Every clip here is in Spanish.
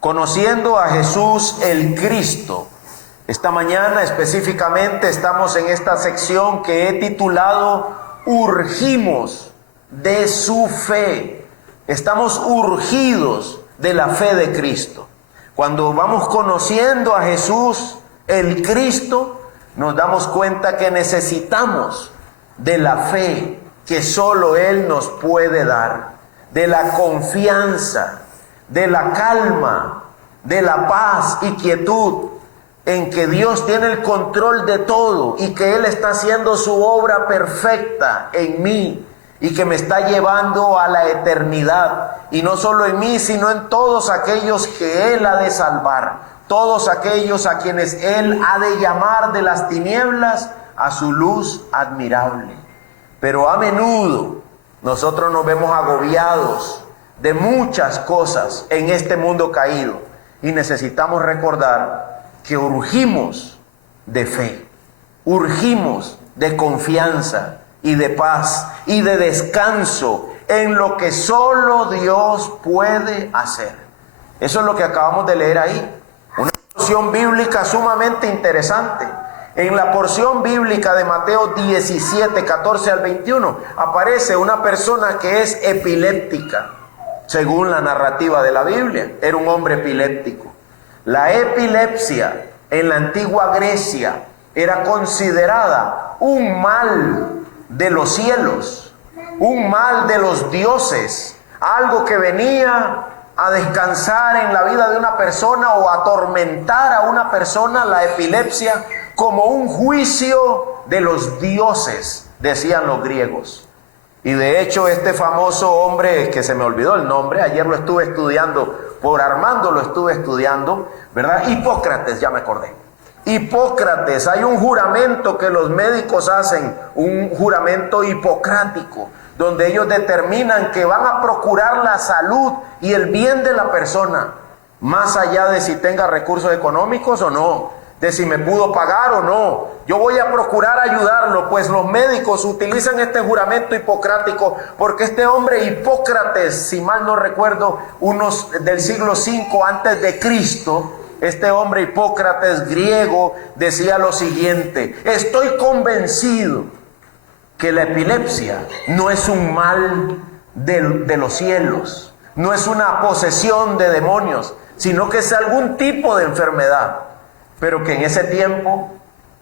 Conociendo a Jesús el Cristo. Esta mañana específicamente estamos en esta sección que he titulado Urgimos de su fe. Estamos urgidos de la fe de Cristo. Cuando vamos conociendo a Jesús el Cristo, nos damos cuenta que necesitamos de la fe que solo Él nos puede dar, de la confianza, de la calma, de la paz y quietud en que Dios tiene el control de todo y que Él está haciendo su obra perfecta en mí y que me está llevando a la eternidad, y no solo en mí, sino en todos aquellos que Él ha de salvar, todos aquellos a quienes Él ha de llamar de las tinieblas a su luz admirable. Pero a menudo nosotros nos vemos agobiados de muchas cosas en este mundo caído y necesitamos recordar que urgimos de fe, urgimos de confianza y de paz y de descanso en lo que solo Dios puede hacer. Eso es lo que acabamos de leer ahí, una porción bíblica sumamente interesante. En la porción bíblica de Mateo 17, 14 al 21, aparece una persona que es epiléptica. Según la narrativa de la Biblia, era un hombre epiléptico. La epilepsia en la antigua Grecia era considerada un mal de los cielos, un mal de los dioses, algo que venía a descansar en la vida de una persona o a atormentar a una persona. La epilepsia como un juicio de los dioses, decían los griegos. Y de hecho este famoso hombre, que se me olvidó el nombre, ayer lo estuve estudiando, por Armando lo estuve estudiando, ¿verdad? Hipócrates, ya me acordé. Hipócrates, hay un juramento que los médicos hacen, un juramento hipocrático, donde ellos determinan que van a procurar la salud y el bien de la persona, más allá de si tenga recursos económicos o no, de si me pudo pagar o no. Yo voy a procurar ayudarlo, pues los médicos utilizan este juramento hipocrático porque este hombre Hipócrates, si mal no recuerdo, unos del siglo V antes de Cristo, este hombre Hipócrates griego decía lo siguiente: estoy convencido que la epilepsia no es un mal de los cielos, no es una posesión de demonios, sino que es algún tipo de enfermedad, pero que en ese tiempo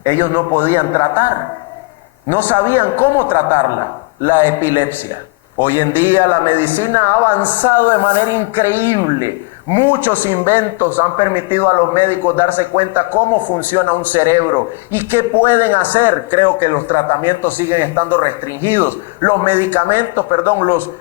ellos no podían tratar, no sabían cómo tratarla, la epilepsia. Hoy en día la medicina ha avanzado de manera increíble. Muchos inventos han permitido a los médicos darse cuenta cómo funciona un cerebro y qué pueden hacer. Creo que los tratamientos siguen estando restringidos. Los medicamentos,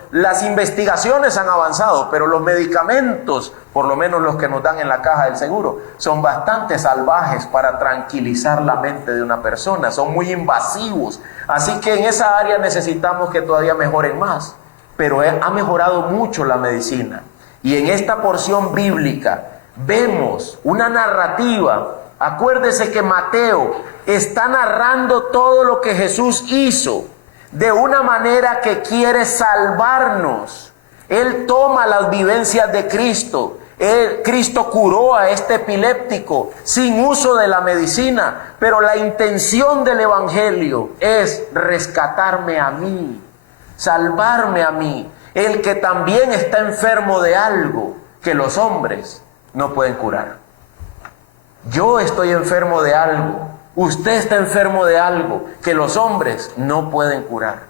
las investigaciones han avanzado, pero los medicamentos, por lo menos los que nos dan en la caja del seguro, son bastante salvajes para tranquilizar la mente de una persona. Son muy invasivos. Así que en esa área necesitamos que todavía mejoren más. Pero ha mejorado mucho la medicina. Y en esta porción bíblica vemos una narrativa. Acuérdese que Mateo está narrando todo lo que Jesús hizo de una manera que quiere salvarnos. Él toma las vivencias de Cristo. Cristo curó a este epiléptico sin uso de la medicina, pero la intención del evangelio es rescatarme a mí, salvarme a mí, el que también está enfermo de algo que los hombres no pueden curar. Yo estoy enfermo de algo, usted está enfermo de algo que los hombres no pueden curar,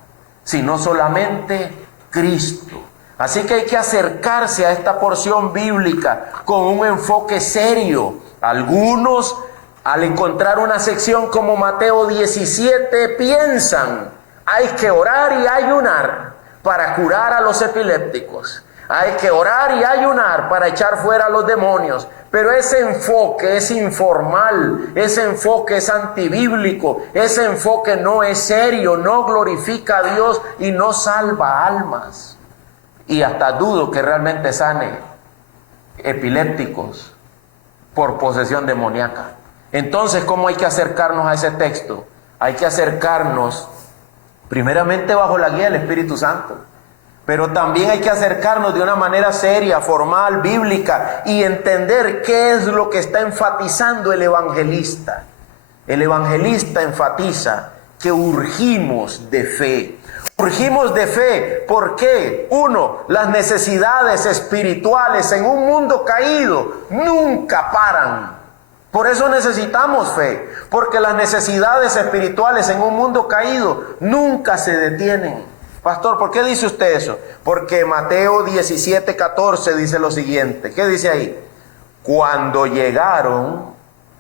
sino solamente Cristo. Así que hay que acercarse a esta porción bíblica con un enfoque serio. Algunos, al encontrar una sección como Mateo 17, piensan: hay que orar y ayunar para curar a los epilépticos. Hay que orar y ayunar para echar fuera a los demonios. Pero ese enfoque es informal, ese enfoque es antibíblico, ese enfoque no es serio, no glorifica a Dios y no salva almas. Y hasta dudo que realmente sane epilépticos por posesión demoníaca. Entonces, ¿cómo hay que acercarnos a ese texto? Hay que acercarnos primeramente bajo la guía del Espíritu Santo. Pero también hay que acercarnos de una manera seria, formal, bíblica, y entender qué es lo que está enfatizando el evangelista. El evangelista enfatiza que urgimos de fe. Urgimos de fe, ¿por qué? Uno, las necesidades espirituales en un mundo caído nunca paran. Por eso necesitamos fe, porque las necesidades espirituales en un mundo caído nunca se detienen. Pastor, ¿por qué dice usted eso? Porque Mateo 17:14 dice lo siguiente. ¿Qué dice ahí? Cuando llegaron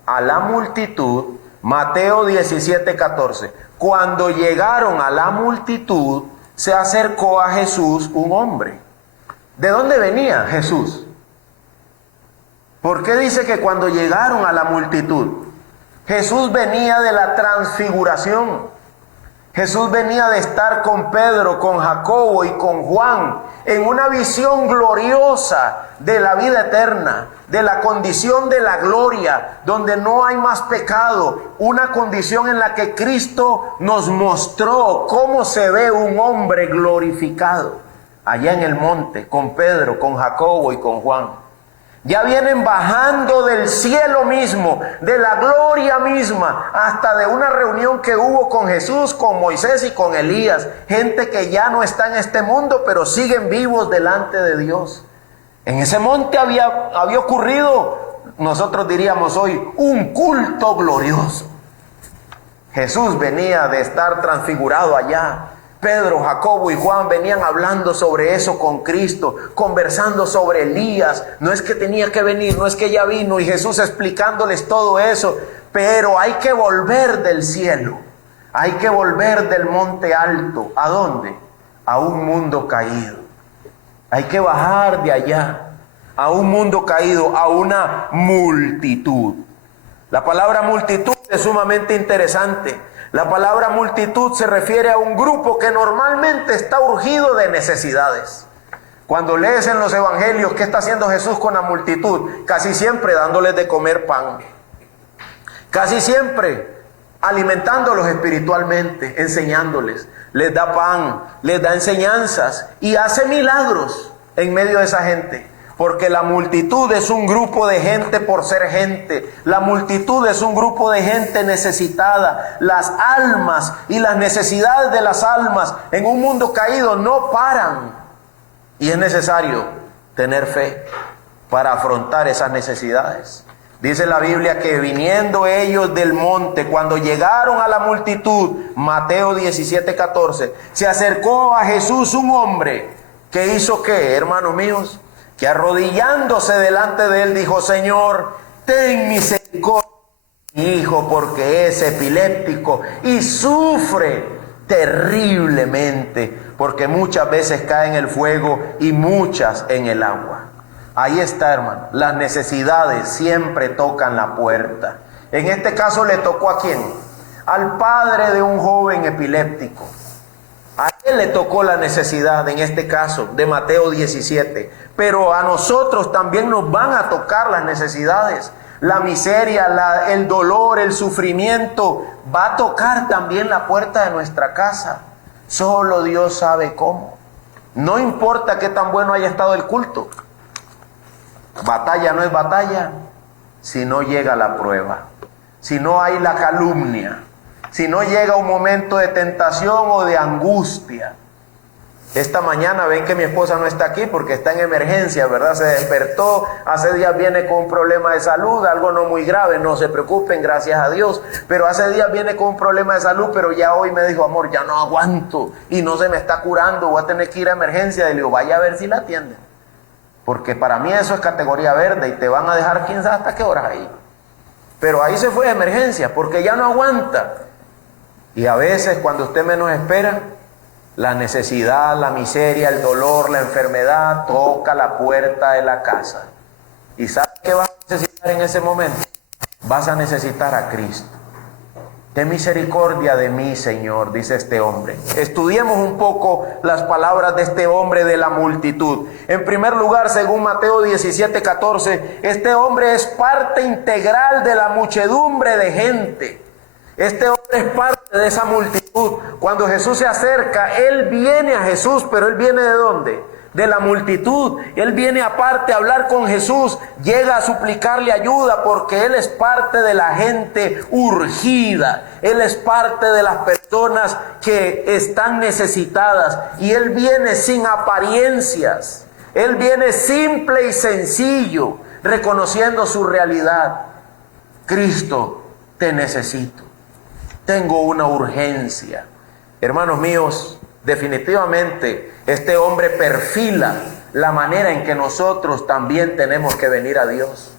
a la multitud, Mateo 17:14. Cuando llegaron a la multitud, se acercó a Jesús un hombre. ¿De dónde venía Jesús? ¿Por qué dice que cuando llegaron a la multitud? Jesús venía de la transfiguración. Jesús venía de estar con Pedro, con Jacobo y con Juan en una visión gloriosa de la vida eterna, de la condición de la gloria, donde no hay más pecado, una condición en la que Cristo nos mostró cómo se ve un hombre glorificado allá en el monte, con Pedro, con Jacobo y con Juan. Ya vienen bajando del cielo mismo, de la gloria misma, hasta de una reunión que hubo con Jesús, con Moisés y con Elías. Gente que ya no está en este mundo, pero siguen vivos delante de Dios. En ese monte había ocurrido, nosotros diríamos hoy, un culto glorioso. Jesús venía de estar transfigurado allá. Pedro, Jacobo y Juan venían hablando sobre eso con Cristo, conversando sobre Elías. No es que tenía que venir, no es que ya vino, y Jesús explicándoles todo eso. Pero hay que volver del cielo, hay que volver del monte alto. ¿A dónde? A un mundo caído. Hay que bajar de allá, a un mundo caído, a una multitud. La palabra multitud es sumamente interesante. La palabra multitud se refiere a un grupo que normalmente está urgido de necesidades. Cuando lees en los evangelios qué está haciendo Jesús con la multitud, casi siempre dándoles de comer pan. Casi siempre alimentándolos espiritualmente, enseñándoles. Les da pan, les da enseñanzas y hace milagros en medio de esa gente. Porque la multitud es un grupo de gente por ser gente. La multitud es un grupo de gente necesitada. Las almas y las necesidades de las almas en un mundo caído no paran. Y es necesario tener fe para afrontar esas necesidades. Dice la Biblia que viniendo ellos del monte, cuando llegaron a la multitud, Mateo 17:14, se acercó a Jesús un hombre que hizo ¿qué, hermanos míos? Que arrodillándose delante de él dijo: Señor, ten misericordia de mi hijo, porque es epiléptico y sufre terriblemente, porque muchas veces cae en el fuego y muchas en el agua. Ahí está, hermano, las necesidades siempre tocan la puerta. En este caso le tocó ¿a quién? Al padre de un joven epiléptico. A él le tocó la necesidad, en este caso, de Mateo 17. Pero a nosotros también nos van a tocar las necesidades. La miseria, el dolor, el sufrimiento, va a tocar también la puerta de nuestra casa. Solo Dios sabe cómo. No importa qué tan bueno haya estado el culto. Batalla no es batalla si no llega la prueba, si no hay la calumnia, si no llega un momento de tentación o de angustia. Esta mañana ven que mi esposa no está aquí porque está en emergencia, ¿verdad? Se despertó, hace días viene con un problema de salud, algo no muy grave, no se preocupen, gracias a Dios. Pero hace días viene con un problema de salud, pero ya hoy me dijo: amor, ya no aguanto y no se me está curando, voy a tener que ir a emergencia. Y le digo: vaya a ver si la atienden. Porque para mí eso es categoría verde y te van a dejar quién sabe hasta qué horas ahí. Pero ahí se fue de emergencia porque ya no aguanta. Y a veces cuando usted menos espera, la necesidad, la miseria, el dolor, la enfermedad toca la puerta de la casa. ¿Y sabes qué vas a necesitar en ese momento? Vas a necesitar a Cristo. Ten misericordia de mí, Señor, dice este hombre. Estudiemos un poco las palabras de este hombre de la multitud. En primer lugar, según Mateo 17:14, este hombre es parte integral de la muchedumbre de gente. Este hombre es parte de esa multitud. Cuando Jesús se acerca, él viene a Jesús, pero él viene ¿de dónde? De la multitud. Él viene aparte a hablar con Jesús, llega a suplicarle ayuda porque él es parte de la gente urgida. Él es parte de las personas que están necesitadas y él viene sin apariencias. Él viene simple y sencillo, reconociendo su realidad. Cristo, te necesito. Tengo una urgencia. Hermanos míos, definitivamente este hombre perfila la manera en que nosotros también tenemos que venir a Dios.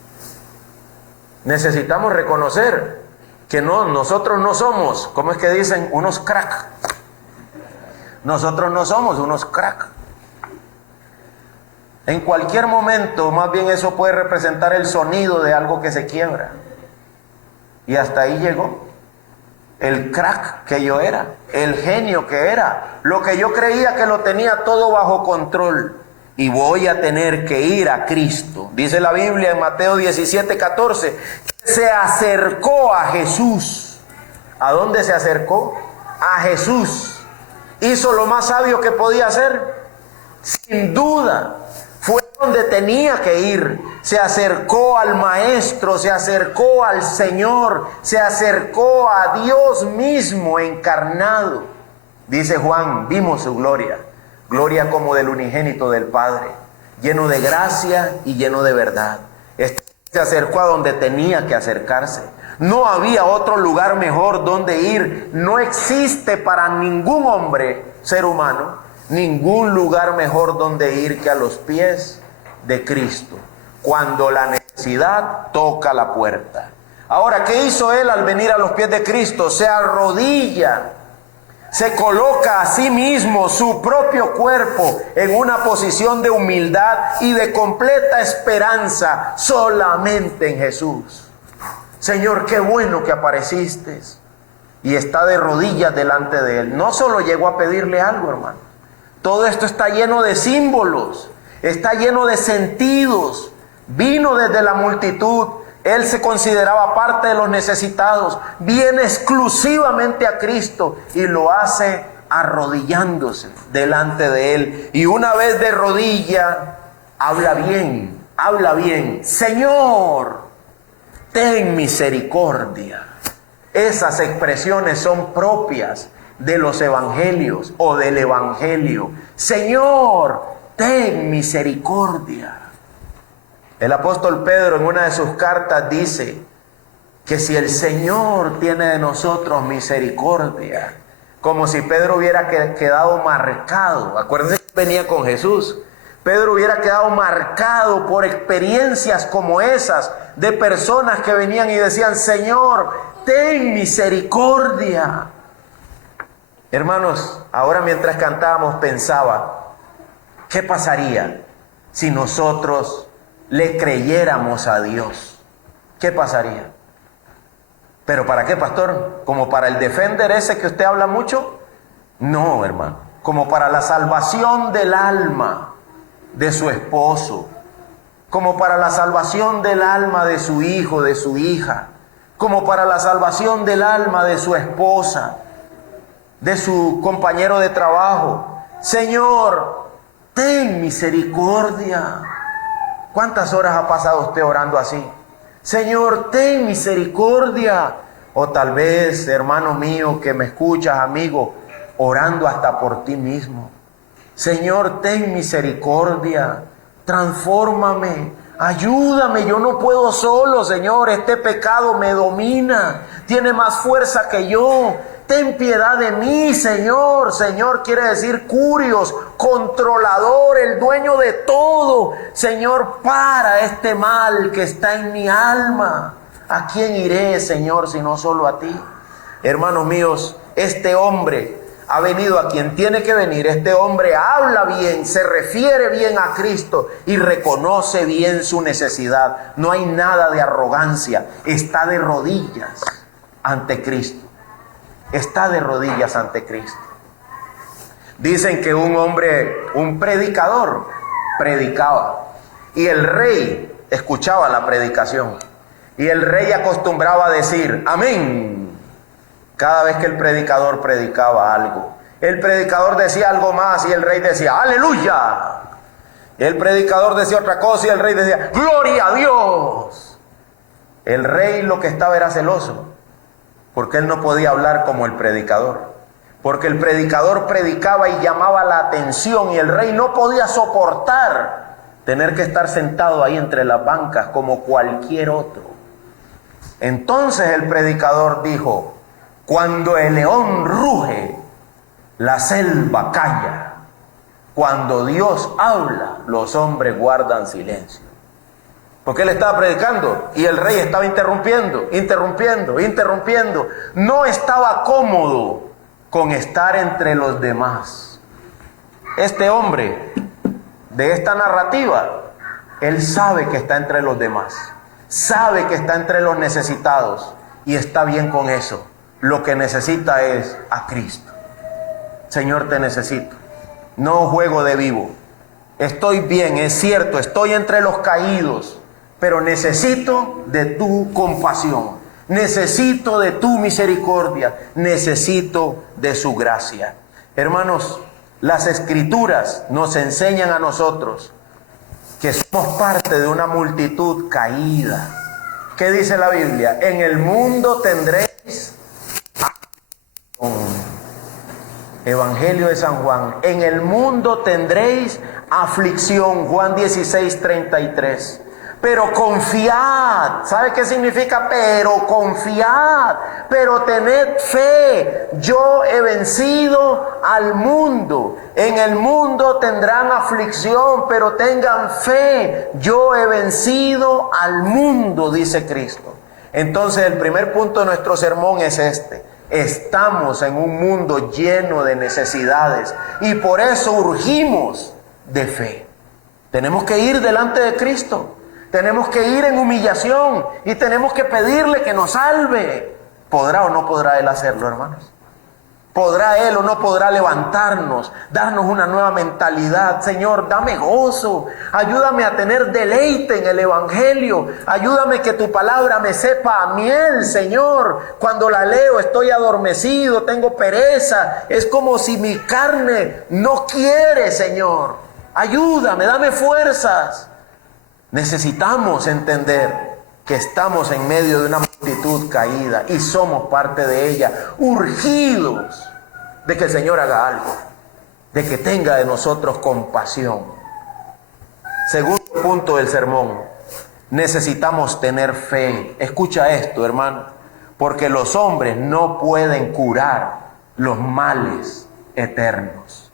Necesitamos reconocer que nosotros no somos, ¿cómo es que dicen? Unos crack. Nosotros no somos unos crack. En cualquier momento, más bien eso puede representar el sonido de algo que se quiebra. Y hasta ahí llegó. El crack que yo era, el genio que era, lo que yo creía que lo tenía todo bajo control. Y voy a tener que ir a Cristo. Dice la Biblia en Mateo 17:14, se acercó a Jesús. ¿A dónde se acercó? A Jesús. Hizo lo más sabio que podía hacer. Sin duda, fue donde tenía que ir. Se acercó al Maestro, se acercó al Señor, se acercó a Dios mismo encarnado. Dice Juan, vimos su gloria, gloria como del unigénito del Padre, lleno de gracia y lleno de verdad. Se acercó a donde tenía que acercarse. No había otro lugar mejor donde ir. No existe para ningún hombre, ser humano, ningún lugar mejor donde ir que a los pies de Cristo, cuando la necesidad toca la puerta. Ahora, ¿qué hizo él al venir a los pies de Cristo? Se arrodilla, se coloca a sí mismo, su propio cuerpo, en una posición de humildad y de completa esperanza solamente en Jesús. Señor, qué bueno que apareciste. Y está de rodillas delante de él. No solo llegó a pedirle algo, hermano. Todo esto está lleno de símbolos, está lleno de sentidos. Vino desde la multitud, él se consideraba parte de los necesitados, viene exclusivamente a Cristo y lo hace arrodillándose delante de él. Y una vez de rodilla, habla bien, Señor, ten misericordia. Esas expresiones son propias de los evangelios o del evangelio. Señor, ten misericordia. El apóstol Pedro en una de sus cartas dice que si el Señor tiene de nosotros misericordia, como si Pedro hubiera quedado marcado. Acuérdense que venía con Jesús. Pedro hubiera quedado marcado por experiencias como esas de personas que venían y decían, Señor, ten misericordia. Hermanos, ahora mientras cantábamos pensaba, ¿qué pasaría si nosotros le creyéramos a Dios? ¿Qué pasaría? ¿Pero para qué, pastor? ¿Como para el defender ese que usted habla mucho? No, hermano. Como para la salvación del alma de su esposo. Como para la salvación del alma de su hijo, de su hija. Como para la salvación del alma de su esposa, de su compañero de trabajo. Señor, ten misericordia. ¿Cuántas horas ha pasado usted orando así? Señor, ten misericordia. O tal vez, hermano mío, que me escuchas, amigo, orando hasta por ti mismo. Señor, ten misericordia. Transfórmame. Ayúdame. Yo no puedo solo, Señor. Este pecado me domina. Tiene más fuerza que yo. Ten piedad de mí, Señor. Señor quiere decir curios, controlador, el dueño de todo. Señor, para este mal que está en mi alma. ¿A quién iré, Señor, si no solo a ti? Hermanos míos, este hombre ha venido a quien tiene que venir. Este hombre habla bien, se refiere bien a Cristo y reconoce bien su necesidad. No hay nada de arrogancia. Está de rodillas ante Cristo. Está de rodillas ante Cristo. Dicen que un hombre, un predicador, predicaba y el rey escuchaba la predicación y el rey acostumbraba a decir amén. Cada vez que el predicador predicaba algo, el predicador decía algo más y el rey decía, aleluya. El predicador decía otra cosa y el rey decía, gloria a Dios. El rey lo que estaba era celoso, porque él no podía hablar como el predicador. Porque el predicador predicaba y llamaba la atención y el rey no podía soportar tener que estar sentado ahí entre las bancas como cualquier otro. Entonces el predicador dijo, cuando el león ruge, la selva calla. Cuando Dios habla, los hombres guardan silencio. Porque él estaba predicando y el rey estaba interrumpiendo. No estaba cómodo con estar entre los demás. Este hombre de esta narrativa, él sabe que está entre los demás, sabe que está entre los necesitados y está bien con eso. Lo que necesita es a Cristo. Señor, te necesito. No juego de vivo. Estoy bien, es cierto, estoy entre los caídos, pero necesito de tu compasión. Necesito de tu misericordia, necesito de su gracia. Hermanos, las Escrituras nos enseñan a nosotros que somos parte de una multitud caída. ¿Qué dice la Biblia? En el mundo tendréis aflicción. Evangelio de San Juan. En el mundo tendréis aflicción. Juan 16:33. Pero confiad. ¿Sabe qué significa? Pero confiad. Pero tened fe. Yo he vencido al mundo. En el mundo tendrán aflicción, pero tengan fe. Yo he vencido al mundo, dice Cristo. Entonces el primer punto de nuestro sermón es este. Estamos en un mundo lleno de necesidades y por eso urgimos de fe. Tenemos que ir delante de Cristo. Tenemos que ir en humillación y tenemos que pedirle que nos salve. ¿Podrá o no podrá Él hacerlo, hermanos? ¿Podrá Él o no podrá levantarnos, darnos una nueva mentalidad? Señor, dame gozo, ayúdame a tener deleite en el Evangelio, ayúdame que tu palabra me sepa a miel, Señor. Cuando la leo estoy adormecido, tengo pereza, es como si mi carne no quiere, Señor. Ayúdame, dame fuerzas. Necesitamos entender que estamos en medio de una multitud caída y somos parte de ella, urgidos de que el Señor haga algo, de que tenga de nosotros compasión. Segundo punto del sermón, necesitamos tener fe. Escucha esto, hermano, porque los hombres no pueden curar los males eternos.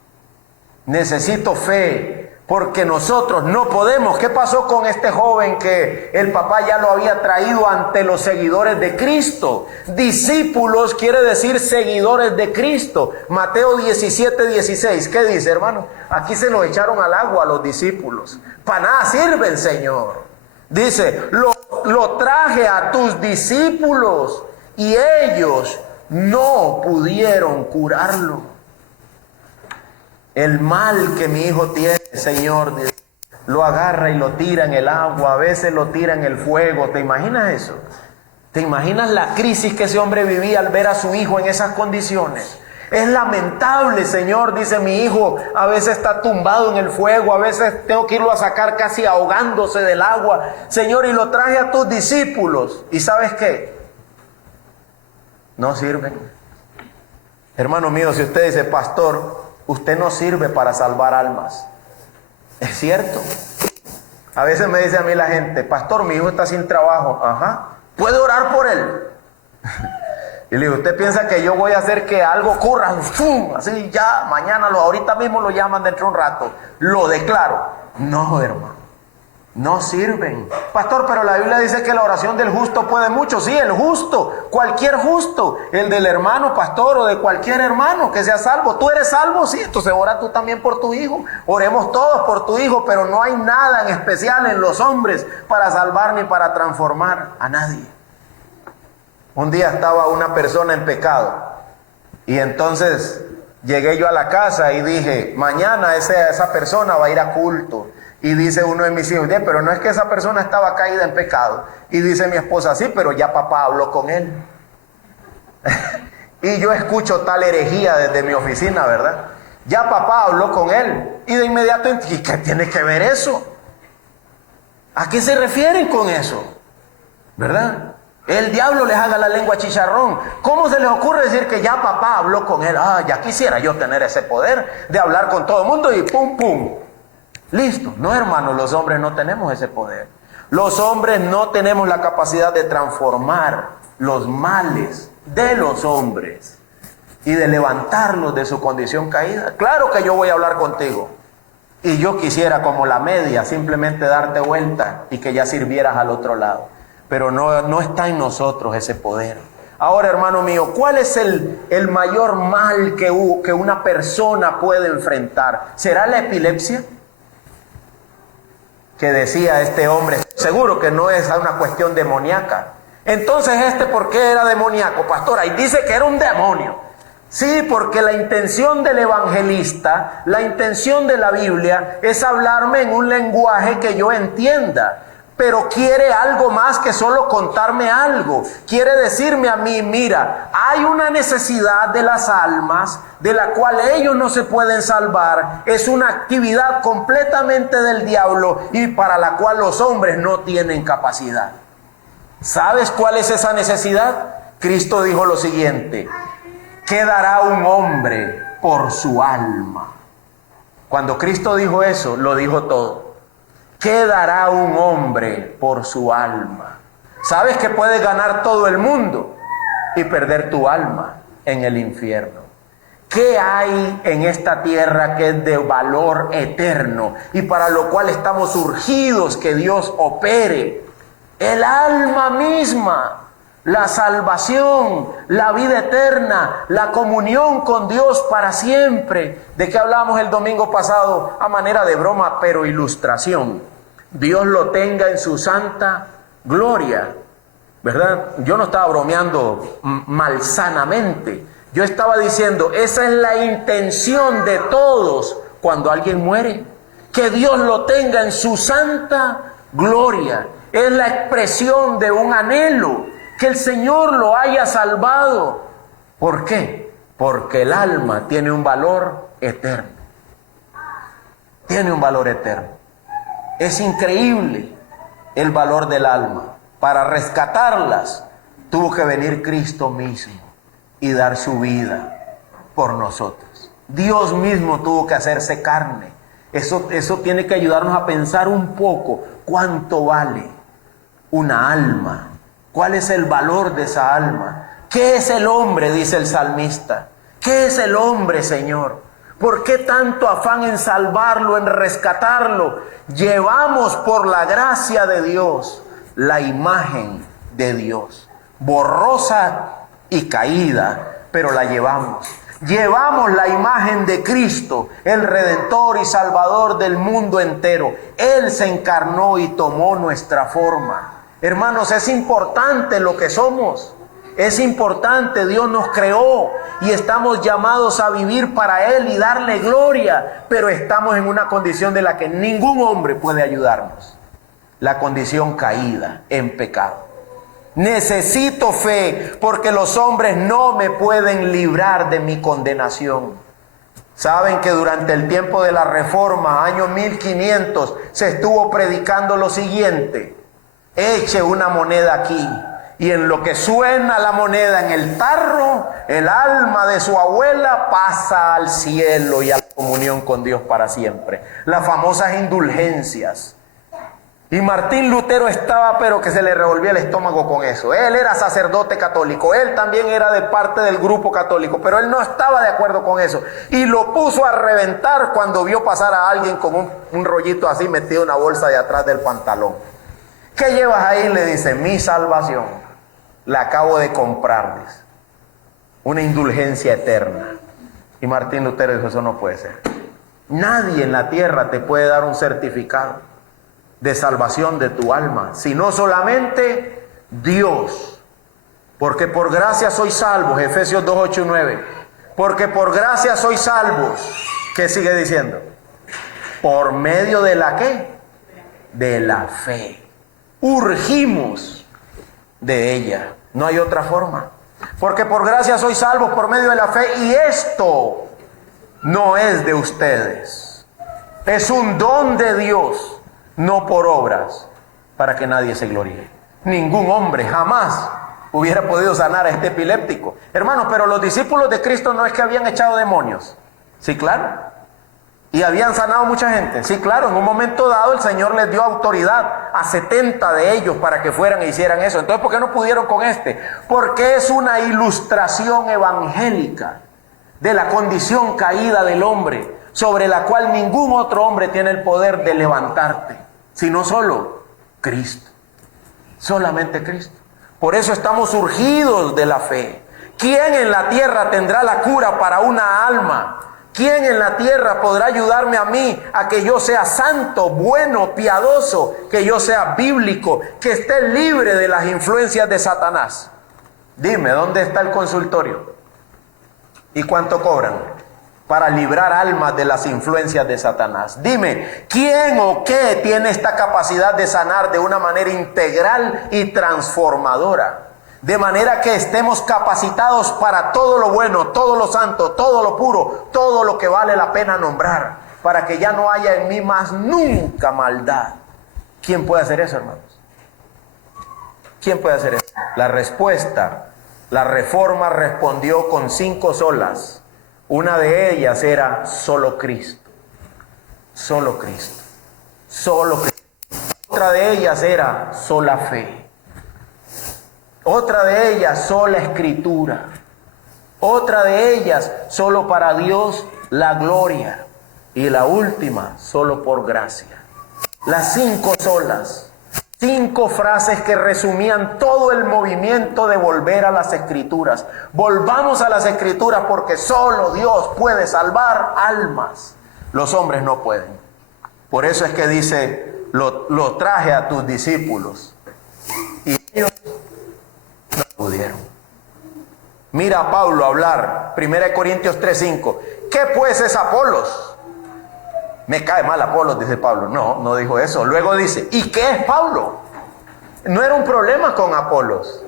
Necesito fe. Porque nosotros no podemos. ¿Qué pasó con este joven que el papá ya lo había traído ante los seguidores de Cristo? Discípulos quiere decir seguidores de Cristo. Mateo 17:16. ¿Qué dice, hermano? Aquí se lo echaron al agua a los discípulos. Para nada sirven, Señor. Dice, lo traje a tus discípulos y ellos no pudieron curarlo. El mal que mi hijo tiene, Señor, lo agarra y lo tira en el agua, a veces lo tira en el fuego. ¿Te imaginas eso? ¿Te imaginas la crisis que ese hombre vivía al ver a su hijo en esas condiciones? Es lamentable, Señor, dice mi hijo, a veces está tumbado en el fuego, a veces tengo que irlo a sacar casi ahogándose del agua. Señor, y lo traje a tus discípulos. ¿Y sabes qué? No sirven. Hermano mío, si usted dice, pastor, usted no sirve para salvar almas. Es cierto. A veces me dice a mí la gente, pastor, mi hijo está sin trabajo. Ajá. ¿Puede orar por él? Y le digo, ¿usted piensa que yo voy a hacer que algo ocurra? ¡Fum! Así ya, mañana, ahorita mismo lo llaman dentro de un rato. Lo declaro. No, hermano. No sirven. Pastor, pero la Biblia dice que la oración del justo puede mucho. Sí, el justo, cualquier justo, el del hermano pastor o de cualquier hermano que sea salvo. ¿Tú eres salvo? Sí, entonces ora tú también por tu hijo. Oremos todos por tu hijo, pero no hay nada en especial en los hombres para salvar ni para transformar a nadie. Un día estaba una persona en pecado y entonces llegué yo a la casa y dije, mañana esa persona va a ir a culto. Y dice uno de mis hijos, pero no es que esa persona estaba caída en pecado. Y dice mi esposa, sí, pero ya papá habló con él. Y yo escucho tal herejía desde mi oficina, ¿verdad? Ya papá habló con él y de inmediato, ¿y qué tiene que ver eso? ¿A qué se refieren con eso? ¿Verdad? El diablo les haga la lengua chicharrón. ¿Cómo se les ocurre decir que ya papá habló con él? Ah, ya quisiera yo tener ese poder de hablar con todo el mundo y pum, pum. Listo. No, hermanos, los hombres no tenemos ese poder. Los hombres no tenemos la capacidad de transformar los males de los hombres y de levantarlos de su condición caída. Claro que yo voy a hablar contigo y yo quisiera, como la media, simplemente darte vuelta y que ya sirvieras al otro lado. Pero no está en nosotros ese poder. Ahora, hermano mío, ¿cuál es el mayor mal que una persona puede enfrentar? ¿Será la epilepsia? Que decía este hombre, seguro que no es una cuestión demoníaca. Entonces, ¿por qué era demoníaco, pastor? Ahí dice que era un demonio. Sí, porque la intención del evangelista, la intención de la Biblia es hablarme en un lenguaje que yo entienda. Pero quiere algo más que solo contarme algo. Quiere decirme a mí, mira, hay una necesidad de las almas de la cual ellos no se pueden salvar. Es una actividad completamente del diablo y para la cual los hombres no tienen capacidad. ¿Sabes cuál es esa necesidad? Cristo dijo lo siguiente: ¿qué dará un hombre por su alma? Cuando Cristo dijo eso, lo dijo todo. ¿Qué dará un hombre por su alma? ¿Sabes que puedes ganar todo el mundo y perder tu alma en el infierno? ¿Qué hay en esta tierra que es de valor eterno y para lo cual estamos urgidos que Dios opere? El alma misma, la salvación, la vida eterna, la comunión con Dios para siempre. ¿De qué hablamos el domingo pasado? A manera de broma, pero ilustración. Dios lo tenga en su santa gloria, ¿verdad? Yo no estaba bromeando malsanamente. Yo estaba diciendo, esa es la intención de todos cuando alguien muere. Que Dios lo tenga en su santa gloria. Es la expresión de un anhelo. Que el Señor lo haya salvado. ¿Por qué? Porque el alma tiene un valor eterno. Tiene un valor eterno. Es increíble el valor del alma. Para rescatarlas, tuvo que venir Cristo mismo y dar su vida por nosotros. Dios mismo tuvo que hacerse carne. Eso tiene que ayudarnos a pensar un poco cuánto vale una alma. ¿Cuál es el valor de esa alma? ¿Qué es el hombre?, dice el salmista. ¿Qué es el hombre, Señor? ¿Por qué tanto afán en salvarlo, en rescatarlo? Llevamos por la gracia de Dios la imagen de Dios, borrosa y caída, pero la llevamos. Llevamos la imagen de Cristo, el Redentor y Salvador del mundo entero. Él se encarnó y tomó nuestra forma. Hermanos, es importante lo que somos. Es importante, Dios nos creó y estamos llamados a vivir para Él y darle gloria, pero estamos en una condición de la que ningún hombre puede ayudarnos. La condición caída en pecado. Necesito fe porque los hombres no me pueden librar de mi condenación. Saben que durante el tiempo de la Reforma, año 1500, se estuvo predicando lo siguiente: eche una moneda aquí. Y en lo que suena la moneda en el tarro, el alma de su abuela pasa al cielo y a la comunión con Dios para siempre. Las famosas indulgencias. Y Martín Lutero estaba, pero que se le revolvía el estómago con eso. Él era sacerdote católico, él también era de parte del grupo católico, pero él no estaba de acuerdo con eso. Y lo puso a reventar cuando vio pasar a alguien con un rollito así metido en una bolsa de atrás del pantalón. ¿Qué llevas ahí? Le dice: mi salvación. La acabo de comprarles. Una indulgencia eterna. Y Martín Lutero dijo: eso no puede ser. Nadie en la tierra te puede dar un certificado de salvación de tu alma, sino solamente Dios. Porque por gracia sois salvos, Efesios 2, 8 y 9. Porque por gracia sois salvos. ¿Qué sigue diciendo? Por medio de la ¿qué? De la fe. Urgimos de ella. No hay otra forma. Porque por gracia sois salvos por medio de la fe, y esto no es de ustedes. Es un don de Dios, no por obras, para que nadie se gloríe. Ningún hombre jamás hubiera podido sanar a este epiléptico. Hermanos, pero los discípulos de Cristo no es que habían echado demonios. Sí, claro. Y habían sanado mucha gente. Sí, claro, en un momento dado el Señor les dio autoridad a 70 de ellos para que fueran e hicieran eso. Entonces, ¿por qué no pudieron con este? Porque es una ilustración evangélica de la condición caída del hombre, sobre la cual ningún otro hombre tiene el poder de levantarte, sino solo Cristo. Solamente Cristo. Por eso estamos urgidos de la fe. ¿Quién en la tierra tendrá la cura para una alma? ¿Quién en la tierra podrá ayudarme a mí a que yo sea santo, bueno, piadoso, que yo sea bíblico, que esté libre de las influencias de Satanás? Dime, ¿dónde está el consultorio? ¿Y cuánto cobran para librar almas de las influencias de Satanás? Dime, ¿quién o qué tiene esta capacidad de sanar de una manera integral y transformadora? De manera que estemos capacitados para todo lo bueno, todo lo santo, todo lo puro, todo lo que vale la pena nombrar, para que ya no haya en mí más nunca maldad. ¿Quién puede hacer eso, hermanos? ¿Quién puede hacer eso? La respuesta, la Reforma respondió con 5 solas. Una de ellas era solo Cristo. Solo Cristo. Solo Cristo. Otra de ellas era sola fe. Otra de ellas, sola escritura. Otra de ellas, solo para Dios la gloria. Y la última, solo por gracia. Las 5 solas. 5 frases que resumían todo el movimiento de volver a las Escrituras. Volvamos a las Escrituras porque solo Dios puede salvar almas. Los hombres no pueden. Por eso es que dice, lo traje a tus discípulos. Y ellos no pudieron. Mira a Pablo hablar, 1 Corintios 3:5. ¿Qué pues es Apolos? Me cae mal Apolos, dice Pablo. No, no dijo eso. Luego dice, ¿y qué es Pablo? No era un problema con Apolos.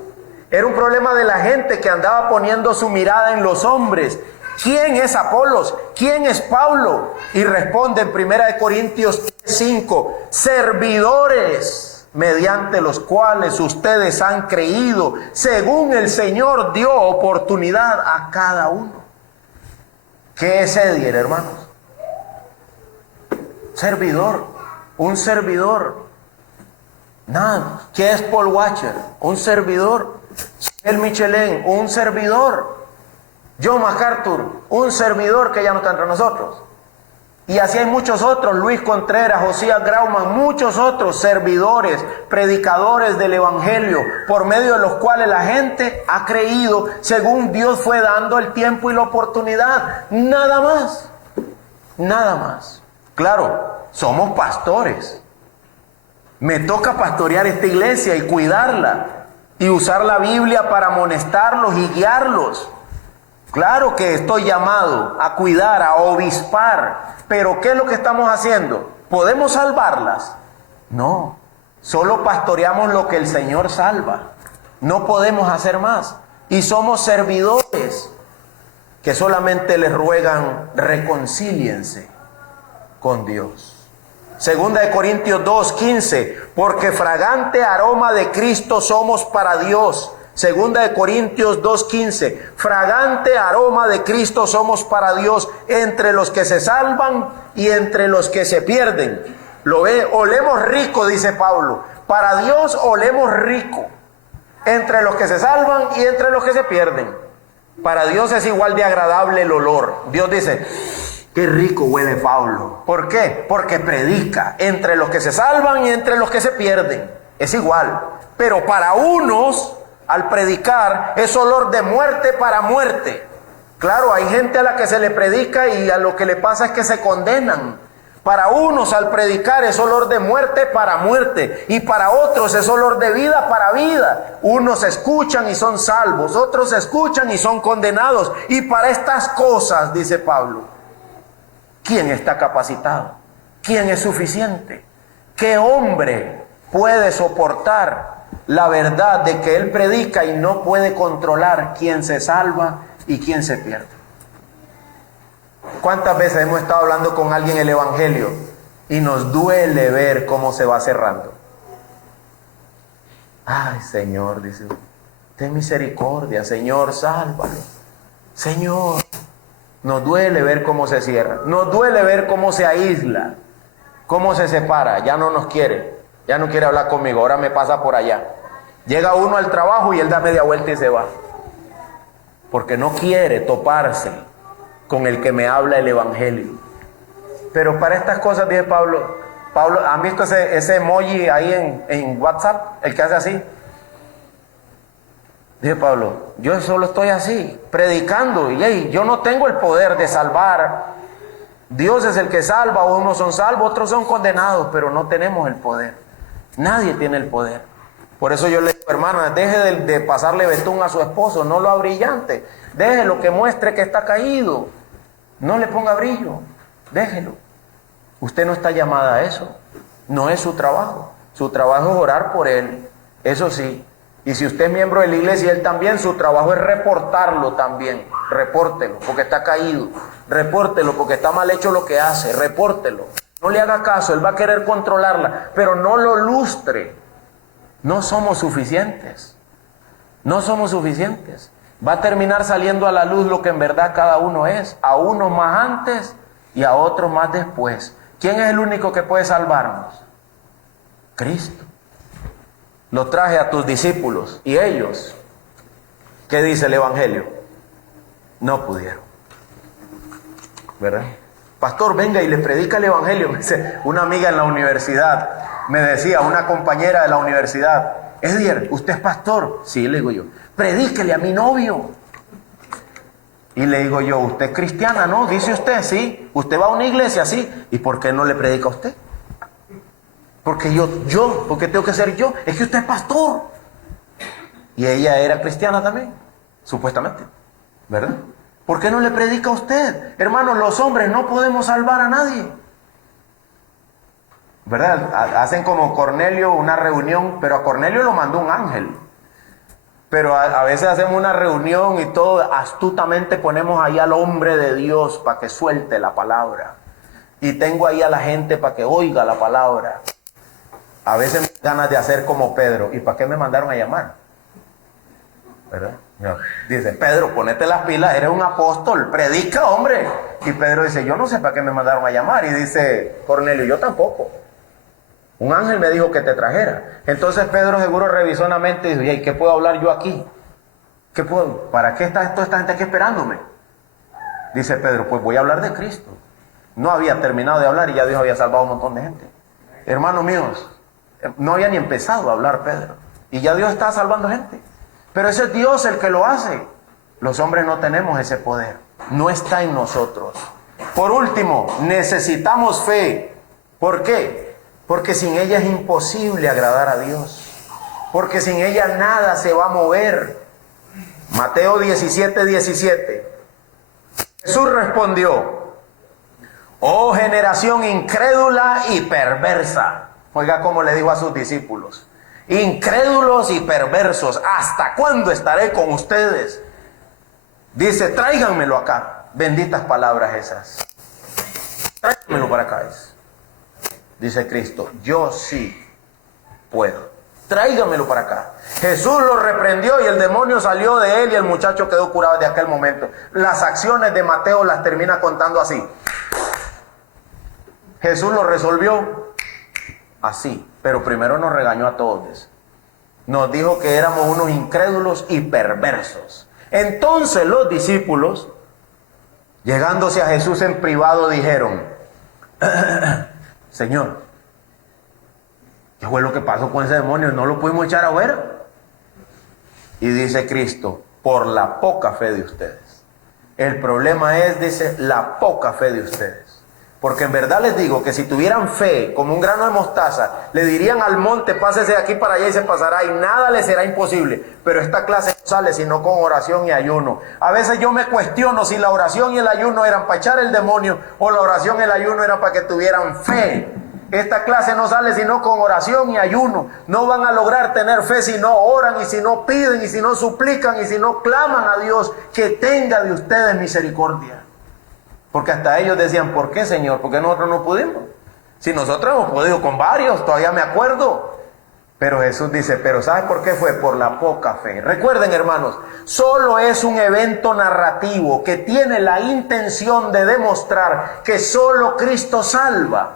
Era un problema de la gente que andaba poniendo su mirada en los hombres. ¿Quién es Apolos? ¿Quién es Pablo? Y responde en 1 Corintios 5, servidores mediante los cuales ustedes han creído, según el Señor dio oportunidad a cada uno. ¿Qué es Edier, hermanos? Servidor, un servidor. Nada. ¿Qué es Paul Washer? Un servidor. El Michelin, un servidor. John MacArthur, un servidor que ya no está entre nosotros. Y así hay muchos otros, Luis Contreras, Josías Grauman, muchos otros servidores, predicadores del Evangelio, por medio de los cuales la gente ha creído según Dios fue dando el tiempo y la oportunidad. Nada más, nada más. Claro, somos pastores. Me toca pastorear esta iglesia y cuidarla y usar la Biblia para amonestarlos y guiarlos. Claro que estoy llamado a cuidar, a obispar, pero ¿qué es lo que estamos haciendo? ¿Podemos salvarlas? No, solo pastoreamos lo que el Señor salva. No podemos hacer más. Y somos servidores que solamente les ruegan reconcíliense con Dios. Segunda de Corintios 2:15, porque fragante aroma de Cristo somos para Dios. Segunda de Corintios 2:15, fragante aroma de Cristo somos para Dios entre los que se salvan y entre los que se pierden. ¿Lo ve? Olemos rico, dice Pablo. Para Dios olemos rico. Entre los que se salvan y entre los que se pierden. Para Dios es igual de agradable el olor. Dios dice, qué rico huele Pablo. ¿Por qué? Porque predica entre los que se salvan y entre los que se pierden. Es igual. Pero para unos, al predicar, es olor de muerte para muerte. Claro, hay gente a la que se le predica y a lo que le pasa es que se condenan. Para unos al predicar es olor de muerte para muerte y para otros es olor de vida para vida. Unos escuchan y son salvos, otros escuchan y son condenados. Y para estas cosas, dice Pablo, ¿quién está capacitado? ¿Quién es suficiente? ¿Qué hombre puede soportar la verdad de que él predica y no puede controlar quién se salva y quién se pierde. ¿Cuántas veces hemos estado hablando con alguien el evangelio y nos duele ver cómo se va cerrando? Ay, Señor, dice, ten misericordia, Señor, sálvalo. Señor, nos duele ver cómo se cierra, nos duele ver cómo se aísla, cómo se separa, ya no nos quiere, ya no quiere hablar conmigo, ahora me pasa por allá. Llega uno al trabajo y él da media vuelta y se va, porque no quiere toparse con el que me habla el evangelio. Pero para estas cosas, dice Pablo, ¿han visto ese emoji ahí en WhatsApp? El que hace así. Dice Pablo, yo solo estoy así, predicando, y hey, yo no tengo el poder de salvar. Dios es el que salva, unos son salvos, otros son condenados, pero no tenemos el poder. Nadie tiene el poder. Por eso yo le digo, hermana, deje de pasarle betún a su esposo, no lo abrillante. Déjelo que muestre que está caído. No le ponga brillo, déjelo. Usted no está llamada a eso. No es su trabajo. Su trabajo es orar por él. Eso sí. Y si usted es miembro de la iglesia y él también, su trabajo es reportarlo también. Repórtelo porque está caído. Repórtelo porque está mal hecho lo que hace. Repórtelo. No le haga caso, él va a querer controlarla, pero no lo lustre. No somos suficientes. No somos suficientes. Va a terminar saliendo a la luz lo que en verdad cada uno es. A uno más antes y a otro más después. ¿Quién es el único que puede salvarnos? Cristo. Lo traje a tus discípulos y ellos, ¿qué dice el evangelio? No pudieron. ¿Verdad? Pastor, venga y le predica el evangelio. Me dice una amiga en la universidad, me decía, una compañera de la universidad, Edier, ¿usted es pastor? Sí, le digo yo. Predíquele a mi novio. Y le digo yo, ¿usted es cristiana? No, dice usted, sí. ¿Usted va a una iglesia? Sí. ¿Y por qué no le predica a usted? Porque porque tengo que ser yo. Es que usted es pastor. Y ella era cristiana también, supuestamente, ¿verdad? ¿Por qué no le predica a usted? Hermanos, los hombres no podemos salvar a nadie, ¿verdad? Hacen como Cornelio una reunión, pero a Cornelio lo mandó un ángel. Pero a veces hacemos una reunión y todo astutamente ponemos ahí al hombre de Dios para que suelte la palabra. Y tengo ahí a la gente para que oiga la palabra. A veces me dan ganas de hacer como Pedro. ¿Y para qué me mandaron a llamar? ¿Verdad? No. Dice, Pedro, ponete las pilas, eres un apóstol, predica, hombre. Y Pedro dice, yo no sé para qué me mandaron a llamar. Y dice Cornelio, yo tampoco. Un ángel me dijo que te trajera. Entonces Pedro seguro revisó en la mente y dijo, ¿y qué puedo hablar yo aquí? ¿Qué puedo? ¿Para qué está toda esta gente aquí esperándome? Dice Pedro, pues voy a hablar de Cristo. No había terminado de hablar y ya Dios había salvado a un montón de gente. Hermanos míos, no había ni empezado a hablar Pedro. Y ya Dios está salvando gente. Pero ese es Dios el que lo hace. Los hombres no tenemos ese poder. No está en nosotros. Por último, necesitamos fe. ¿Por qué? Porque sin ella es imposible agradar a Dios. Porque sin ella nada se va a mover. Mateo 17:17. Jesús respondió, oh generación incrédula y perversa. Oiga cómo le dijo a sus discípulos. Incrédulos y perversos, ¿hasta cuándo estaré con ustedes? Dice, tráiganmelo acá. Benditas palabras esas. Tráiganmelo para acá. Dice Cristo, yo sí puedo. Tráigamelo para acá. Jesús lo reprendió y el demonio salió de él y el muchacho quedó curado de aquel momento. Las acciones de Mateo las termina contando así. Jesús lo resolvió así, pero primero nos regañó a todos. Nos dijo que éramos unos incrédulos y perversos. Entonces los discípulos, llegándose a Jesús en privado, dijeron, Señor, ¿qué fue lo que pasó con ese demonio? ¿No lo pudimos echar afuera? Y dice Cristo, por la poca fe de ustedes. El problema es, dice, la poca fe de ustedes. Porque en verdad les digo que si tuvieran fe como un grano de mostaza, le dirían al monte, pásese de aquí para allá y se pasará y nada les será imposible. Pero esta clase no sale sino con oración y ayuno. A veces yo me cuestiono si la oración y el ayuno eran para echar el demonio o la oración y el ayuno eran para que tuvieran fe. esta clase no sale sino con oración y ayuno. No van a lograr tener fe si no oran y si no piden y si no suplican y si no claman a Dios que tenga de ustedes misericordia. Porque hasta ellos decían, ¿por qué, Señor? Porque nosotros no pudimos. Si nosotros hemos podido con varios, todavía me acuerdo. Pero Jesús dice, ¿pero sabes por qué fue? Por la poca fe. Recuerden, hermanos, solo es un evento narrativo que tiene la intención de demostrar que solo Cristo salva.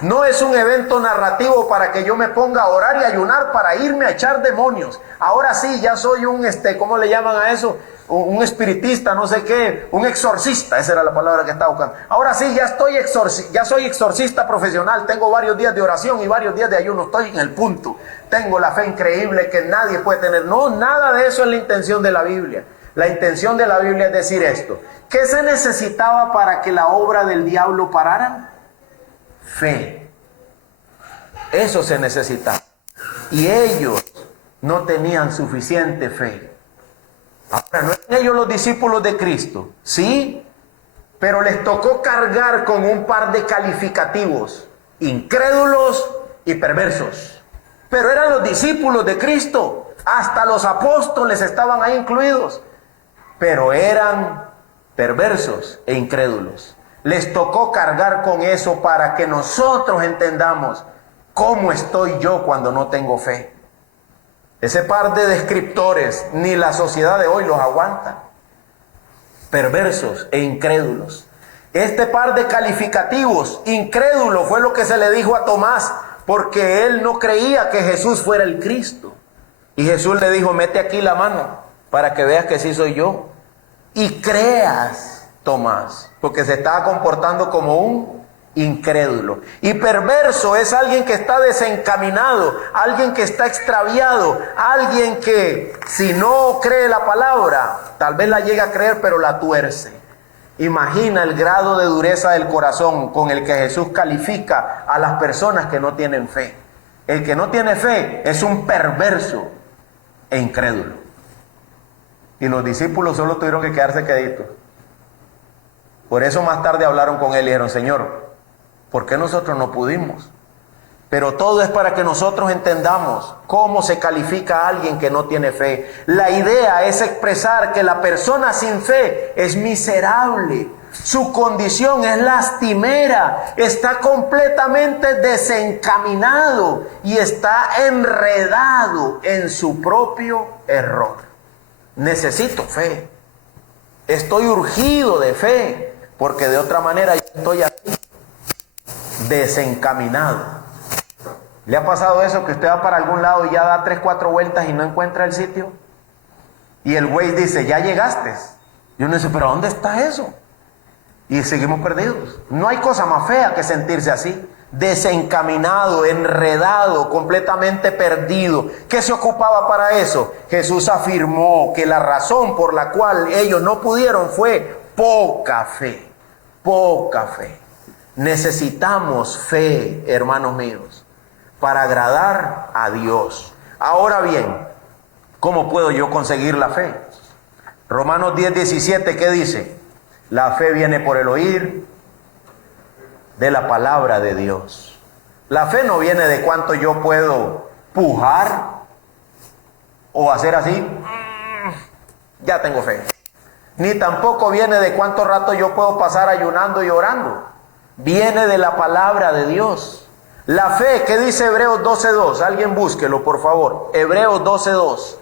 No es un evento narrativo para que yo me ponga a orar y ayunar para irme a echar demonios. Ahora sí, ya soy un, ¿cómo le llaman a eso? Un espiritista, no sé qué, un exorcista, esa era la palabra que estaba buscando. Ahora sí, ya soy exorcista profesional, tengo varios días de oración y varios días de ayuno, estoy en el punto. Tengo la fe increíble que nadie puede tener. No, nada de eso es la intención de la Biblia. La intención de la Biblia es decir esto. ¿Qué se necesitaba para que la obra del diablo parara? Fe. Eso se necesitaba. Y ellos no tenían suficiente fe. Ahora, no eran ellos los discípulos de Cristo, sí, pero les tocó cargar con un par de calificativos, incrédulos y perversos. Pero eran los discípulos de Cristo, hasta los apóstoles estaban ahí incluidos, pero eran perversos e incrédulos. Les tocó cargar con eso para que nosotros entendamos cómo estoy yo cuando no tengo fe. Ese par de descriptores, ni la sociedad de hoy los aguanta. Perversos e incrédulos. Este par de calificativos, incrédulo, fue lo que se le dijo a Tomás, porque él no creía que Jesús fuera el Cristo. Y Jesús le dijo, mete aquí la mano, para que veas que sí soy yo. Y creas, Tomás, porque se estaba comportando como un incrédulo. Y perverso es alguien que está desencaminado, alguien que está extraviado, alguien que si no cree la palabra, tal vez la llega a creer pero la tuerce. Imagina el grado de dureza del corazón con el que Jesús califica a las personas que no tienen fe. El que no tiene fe es un perverso e incrédulo. Y los discípulos solo tuvieron que quedarse queditos. Por eso más tarde hablaron con él y dijeron, Señor, ¿por qué nosotros no pudimos? Pero todo es para que nosotros entendamos cómo se califica a alguien que no tiene fe. La idea es expresar que la persona sin fe es miserable. Su condición es lastimera. Está completamente desencaminado y está enredado en su propio error. Necesito fe. Estoy urgido de fe, porque de otra manera yo estoy así, desencaminado. ¿Le ha pasado eso que usted va para algún lado y ya da 3, 4 vueltas y no encuentra el sitio? Y el güey dice, ya llegaste. Y uno dice, pero ¿dónde está eso? Y seguimos perdidos. No hay cosa más fea que sentirse así, desencaminado, enredado, completamente perdido. ¿Qué se ocupaba para eso? Jesús afirmó que la razón por la cual ellos no pudieron fue poca fe. Poca fe. Necesitamos fe, hermanos míos, para agradar a Dios. Ahora bien, ¿cómo puedo yo conseguir la fe? Romanos 10:17, ¿qué dice? La fe viene por el oír de la palabra de Dios. La fe no viene de cuánto yo puedo pujar o hacer así, ya tengo fe. Ni tampoco viene de cuánto rato yo puedo pasar ayunando y orando. Viene de la palabra de Dios. La fe, ¿qué dice Hebreos 12:2? Alguien búsquelo, por favor. Hebreos 12:2.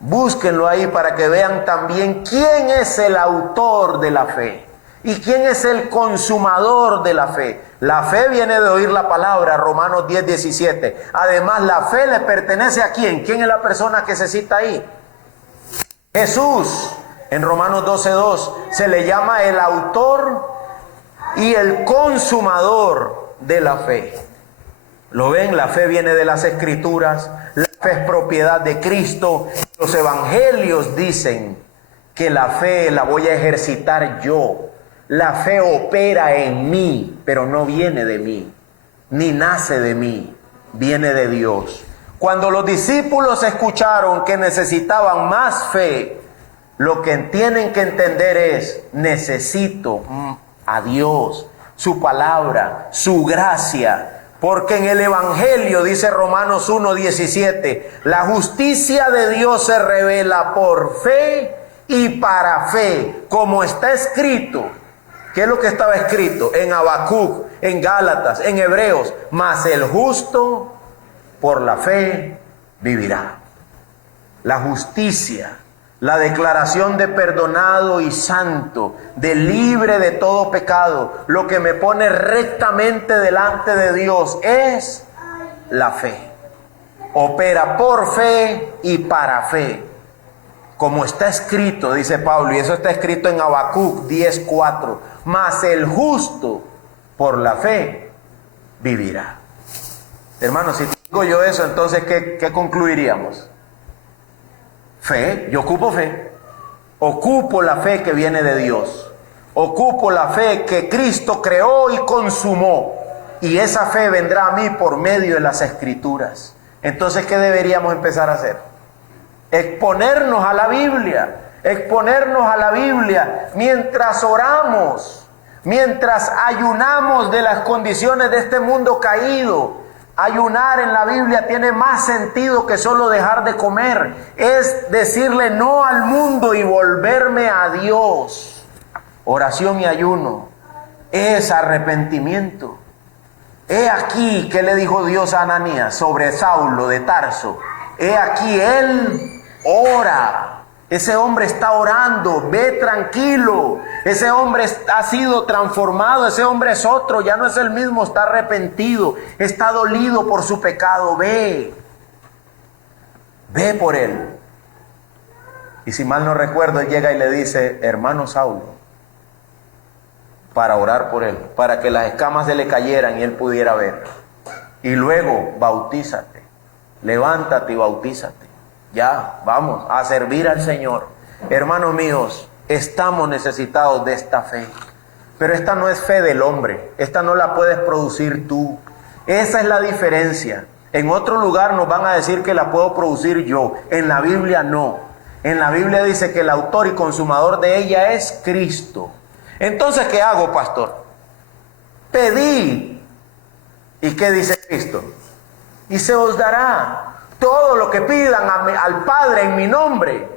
Búsquenlo ahí para que vean también quién es el autor de la fe y quién es el consumador de la fe. La fe viene de oír la palabra, Romanos 10:17. Además, la fe le pertenece a quién. ¿Quién es la persona que se cita ahí? Jesús. En Romanos 12:2 se le llama el autor y el consumador de la fe. ¿Lo ven? La fe viene de las Escrituras. La fe es propiedad de Cristo. Los evangelios dicen que la fe la voy a ejercitar yo. La fe opera en mí, pero no viene de mí, ni nace de mí, viene de Dios. Cuando los discípulos escucharon que necesitaban más fe, lo que tienen que entender es, necesito a Dios, su palabra, su gracia, Porque en el Evangelio, dice Romanos 1:17, la justicia de Dios se revela por fe y para fe, como está escrito. ¿Qué es lo que estaba escrito? En Habacuc, en Gálatas, en Hebreos. Mas el justo por la fe vivirá. La justicia, la declaración de perdonado y santo, de libre de todo pecado, lo que me pone rectamente delante de Dios es la fe. Opera por fe y para fe. Como está escrito, dice Pablo, y eso está escrito en Habacuc 10:4. Mas el justo por la fe vivirá. Hermanos, si digo yo eso, entonces ¿qué concluiríamos? Fe, yo ocupo fe. Ocupo la fe que viene de Dios. Ocupo la fe que Cristo creó y consumó. Y esa fe vendrá a mí por medio de las Escrituras. Entonces, ¿qué deberíamos empezar a hacer? Exponernos a la Biblia. Exponernos a la Biblia mientras oramos, mientras ayunamos de las condiciones de este mundo caído. Ayunar en la Biblia tiene más sentido que solo dejar de comer. Es decirle no al mundo y volverme a Dios. Oración y ayuno es arrepentimiento. He aquí que le dijo Dios a Ananías sobre Saulo de Tarso. He aquí él ora. Ese hombre está orando, ve tranquilo. Ese hombre ha sido transformado, ese hombre es otro, ya no es el mismo, está arrepentido, está dolido por su pecado, ve por él. Y si mal no recuerdo, él llega y le dice, hermano Saulo, para orar por él, para que las escamas se le cayeran y él pudiera ver. Y luego, bautízate, levántate y bautízate. Ya, vamos a servir al Señor. Hermanos míos, estamos necesitados de esta fe. Pero esta no es fe del hombre. Esta no la puedes producir tú. Esa es la diferencia. En otro lugar nos van a decir que la puedo producir yo. En la Biblia no. En la Biblia dice que el autor y consumador de ella es Cristo. Entonces, ¿qué hago, pastor? Pedid. ¿Y qué dice Cristo? Y se os dará. Todo lo que pidan al Padre en mi nombre.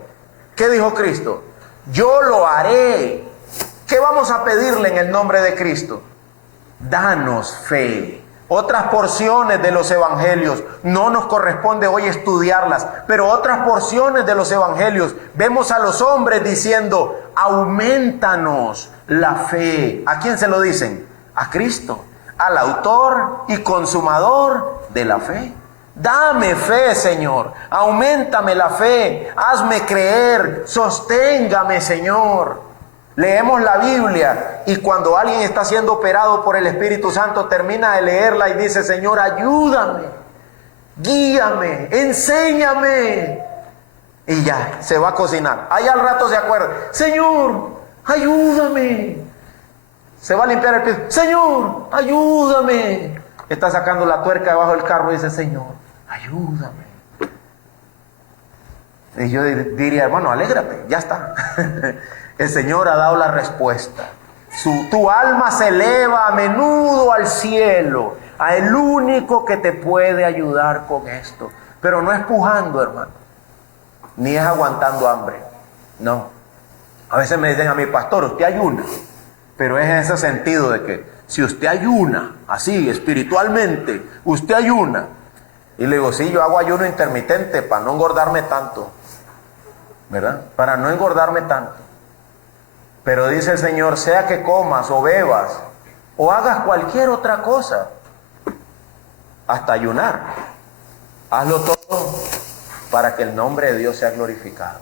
¿Qué dijo Cristo? Yo lo haré. ¿Qué vamos a pedirle en el nombre de Cristo? Danos fe. Otras porciones de los evangelios, no nos corresponde hoy estudiarlas, pero otras porciones de los evangelios, vemos a los hombres diciendo, aumentanos la fe. ¿A quién se lo dicen? A Cristo, al autor y consumador de la fe. Dame fe, Señor, auméntame la fe, hazme creer, sosténgame, Señor. Leemos la Biblia y cuando alguien está siendo operado por el Espíritu Santo, termina de leerla y dice, Señor, ayúdame, guíame, enséñame. Y ya, se va a cocinar. Ahí al rato se acuerda, Señor, ayúdame. Se va a limpiar el piso, Señor, ayúdame. Está sacando la tuerca debajo del carro y dice, Señor, ayúdame. Y yo diría, hermano, alégrate, ya está. El Señor ha dado la respuesta. Tu alma se eleva a menudo al cielo, a el único que te puede ayudar con esto. Pero no es pujando, hermano, ni es aguantando hambre. No. A veces me dicen a mi pastor, usted ayuna. Pero es en ese sentido de que si usted ayuna, así espiritualmente, usted ayuna. Y le digo, sí, yo hago ayuno intermitente para no engordarme tanto, ¿verdad? Para no engordarme tanto. Pero dice el Señor, sea que comas o bebas o hagas cualquier otra cosa, hasta ayunar, hazlo todo para que el nombre de Dios sea glorificado.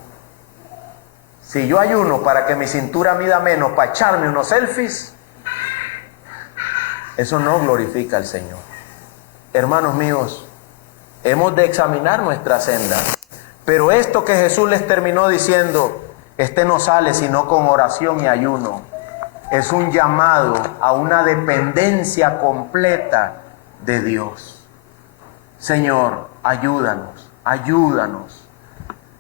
Si yo ayuno para que mi cintura mida menos, para echarme unos selfies, eso no glorifica al Señor. Hermanos míos, hemos de examinar nuestra senda. Pero esto que Jesús les terminó diciendo, no sale sino con oración y ayuno. Es un llamado a una dependencia completa de Dios. Señor, ayúdanos, ayúdanos.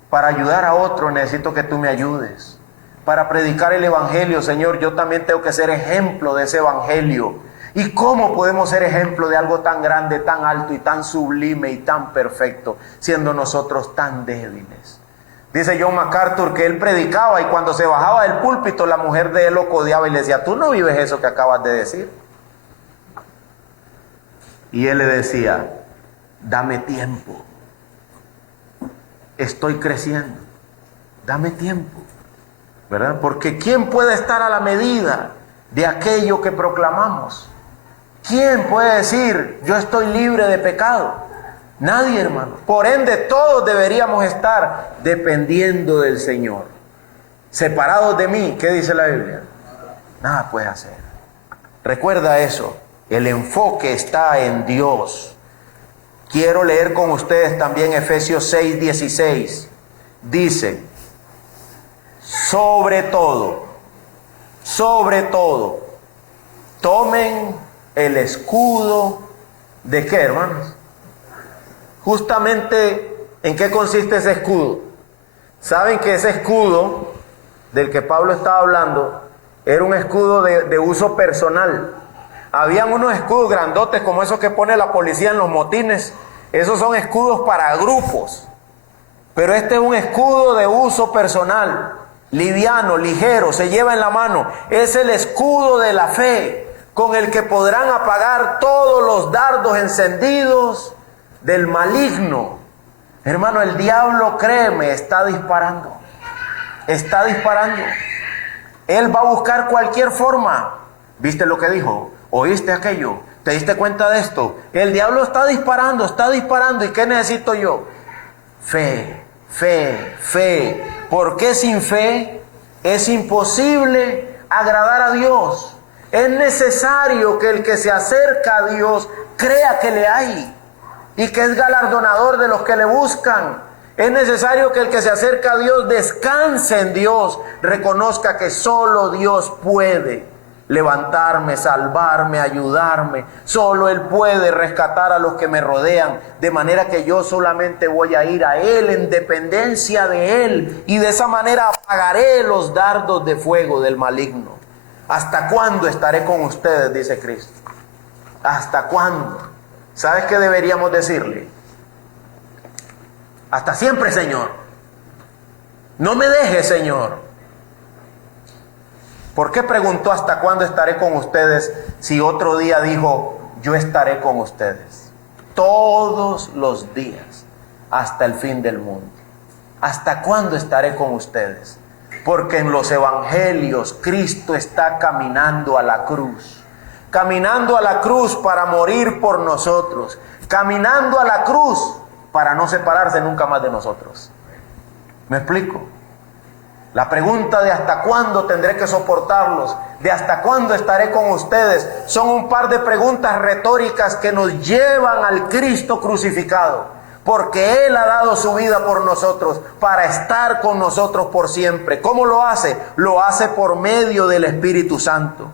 Para ayudar a otro necesito que tú me ayudes. Para predicar el evangelio, Señor, yo también tengo que ser ejemplo de ese evangelio. ¿Y cómo podemos ser ejemplo de algo tan grande, tan alto y tan sublime y tan perfecto, siendo nosotros tan débiles? Dice John MacArthur que él predicaba y cuando se bajaba del púlpito la mujer de él lo codeaba y le decía: tú no vives eso que acabas de decir. Y él le decía: dame tiempo, estoy creciendo, dame tiempo, ¿verdad? Porque ¿quién puede estar a la medida de aquello que proclamamos? ¿Quién puede decir yo estoy libre de pecado? Nadie, hermano. Por ende, todos deberíamos estar dependiendo del Señor. Separados de mí, ¿qué dice la Biblia? Nada puedes hacer. Recuerda eso. El enfoque está en Dios. Quiero leer con ustedes también Efesios 6:16. Dice: sobre todo, tomen el escudo de ¿qué, hermanos? Justamente, ¿en qué consiste ese escudo? Saben que ese escudo del que Pablo estaba hablando era un escudo de uso personal. Habían unos escudos grandotes como esos que pone la policía en los motines. Esos son escudos para grupos. Pero este es un escudo de uso personal, liviano, ligero, se lleva en la mano. Es el escudo de la fe, con el que podrán apagar todos los dardos encendidos del maligno. Hermano, el diablo, créeme, está disparando. Está disparando. Él va a buscar cualquier forma. ¿Viste lo que dijo? ¿Oíste aquello? ¿Te diste cuenta de esto? El diablo está disparando, está disparando. ¿Y qué necesito yo? Fe, fe, fe. Porque sin fe es imposible agradar a Dios. Es necesario que el que se acerca a Dios crea que le hay y que es galardonador de los que le buscan. Es necesario que el que se acerca a Dios descanse en Dios, reconozca que solo Dios puede levantarme, salvarme, ayudarme. Solo Él puede rescatar a los que me rodean, de manera que yo solamente voy a ir a Él en dependencia de Él, y de esa manera apagaré los dardos de fuego del maligno. ¿Hasta cuándo estaré con ustedes?, dice Cristo. ¿Hasta cuándo? ¿Sabes qué deberíamos decirle? Hasta siempre, Señor. No me dejes, Señor. ¿Por qué preguntó hasta cuándo estaré con ustedes si otro día dijo yo estaré con ustedes todos los días hasta el fin del mundo? ¿Hasta cuándo estaré con ustedes? Porque en los evangelios Cristo está caminando a la cruz. Caminando a la cruz para morir por nosotros. Caminando a la cruz para no separarse nunca más de nosotros. ¿Me explico? La pregunta de hasta cuándo tendré que soportarlos, de hasta cuándo estaré con ustedes, son un par de preguntas retóricas que nos llevan al Cristo crucificado, porque Él ha dado su vida por nosotros, para estar con nosotros por siempre. ¿Cómo lo hace? Lo hace por medio del Espíritu Santo.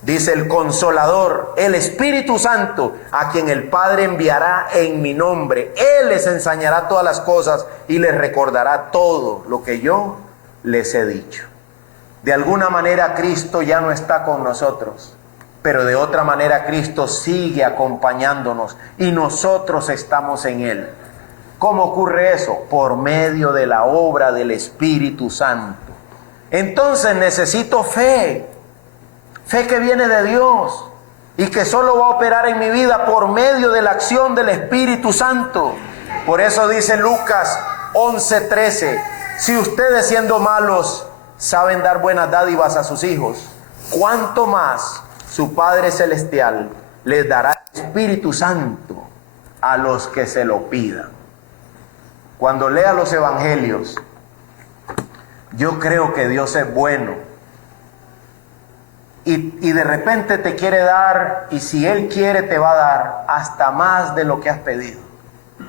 Dice el Consolador, el Espíritu Santo, a quien el Padre enviará en mi nombre. Él les enseñará todas las cosas y les recordará todo lo que yo les he dicho. De alguna manera Cristo ya no está con nosotros, pero de otra manera Cristo sigue acompañándonos y nosotros estamos en Él. ¿Cómo ocurre eso? Por medio de la obra del Espíritu Santo. Entonces necesito fe. Fe que viene de Dios y que solo va a operar en mi vida por medio de la acción del Espíritu Santo. Por eso dice Lucas 11:13, si ustedes siendo malos saben dar buenas dádivas a sus hijos, ¿cuánto más su Padre Celestial les dará el Espíritu Santo a los que se lo pidan? Cuando lea los evangelios, yo creo que Dios es bueno. Y de repente te quiere dar, y si Él quiere te va a dar hasta más de lo que has pedido.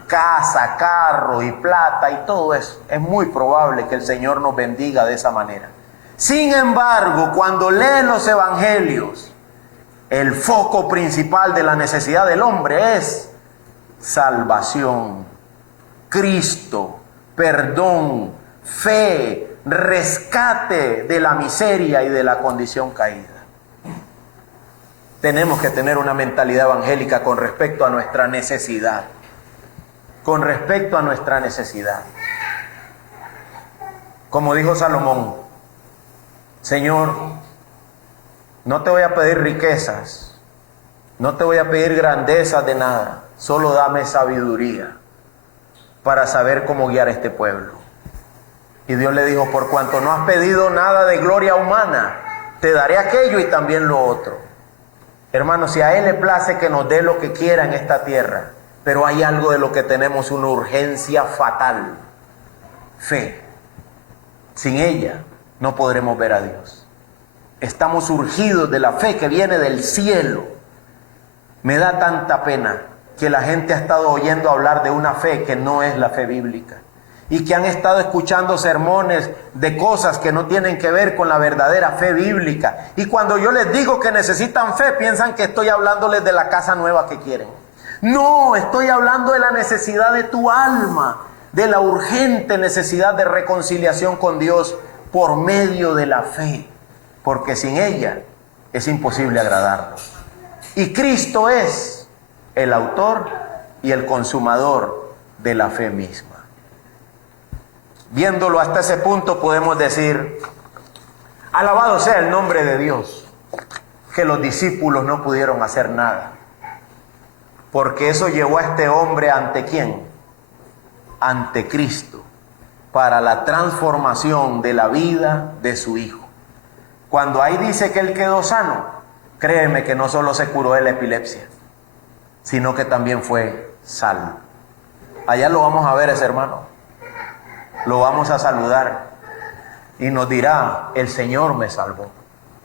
Casa, carro y plata y todo eso. Es muy probable que el Señor nos bendiga de esa manera. Sin embargo, cuando lees los evangelios, el foco principal de la necesidad del hombre es salvación, Cristo, perdón, fe, rescate de la miseria y de la condición caída. tenemos que tener una mentalidad evangélica con respecto a nuestra necesidad. Con respecto a nuestra necesidad. Como dijo Salomón, Señor, no te voy a pedir riquezas, no te voy a pedir grandezas de nada, solo dame sabiduría para saber cómo guiar a este pueblo. Y Dios le dijo, por cuanto no has pedido nada de gloria humana, te daré aquello y también lo otro. Hermanos, si a Él le place que nos dé lo que quiera en esta tierra, pero hay algo de lo que tenemos una urgencia fatal: fe. Sin ella no podremos ver a Dios. Estamos urgidos de la fe que viene del cielo. Me da tanta pena que la gente ha estado oyendo hablar de una fe que no es la fe bíblica, y que han estado escuchando sermones de cosas que no tienen que ver con la verdadera fe bíblica. Y cuando yo les digo que necesitan fe, piensan que estoy hablándoles de la casa nueva que quieren. No, estoy hablando de la necesidad de tu alma, de la urgente necesidad de reconciliación con Dios por medio de la fe, porque sin ella es imposible agradarlo. Y Cristo es el autor y el consumador de la fe misma. Viéndolo hasta ese punto, podemos decir: alabado sea el nombre de Dios, que los discípulos no pudieron hacer nada, porque eso llevó a este hombre ante ¿quién? Ante Cristo, para la transformación de la vida de su hijo. Cuando ahí dice que él quedó sano, créeme que no solo se curó de la epilepsia, sino que también fue salvo. Allá lo vamos a ver ese hermano, lo vamos a saludar y nos dirá: el Señor me salvó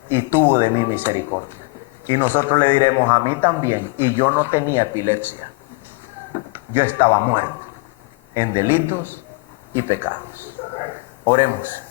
y tuvo de mí misericordia. Y nosotros le diremos: a mí también, y yo no tenía epilepsia, yo estaba muerto en delitos y pecados. Oremos.